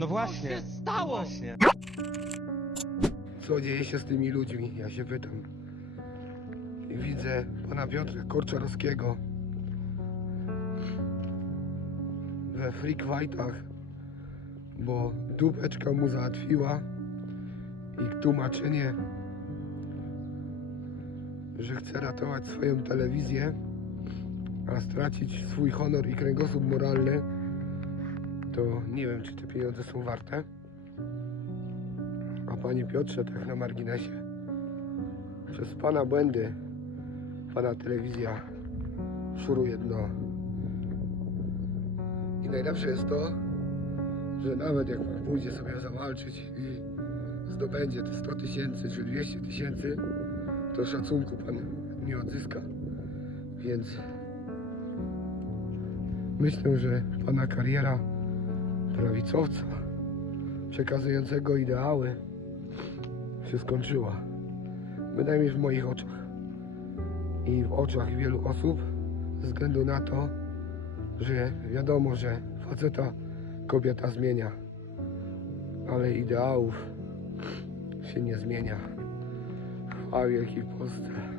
No właśnie. Co się stało? Właśnie. Co dzieje się z tymi ludźmi? Ja się pytam. I widzę pana Piotra Korczarowskiego we freak fightach, bo dupeczka mu załatwiła i tłumaczenie, że chce ratować swoją telewizję, a stracić swój honor i kręgosłup moralny, to nie wiem, czy te pieniądze są warte. A panie Piotrze, tak na marginesie, przez pana błędy pana telewizja szuruje dno. I najlepsze jest to, że nawet jak pan pójdzie sobie zawalczyć i zdobędzie te 100 tysięcy czy 200 tysięcy, to szacunku pan nie odzyska. Więc myślę, że pana kariera prawicowca przekazującego ideały się skończyła. Bynajmniej w moich oczach. I w oczach wielu osób ze względu na to, że wiadomo, że faceta kobieta zmienia, ale ideałów się nie zmienia. Chwała Wielkiej Polsce.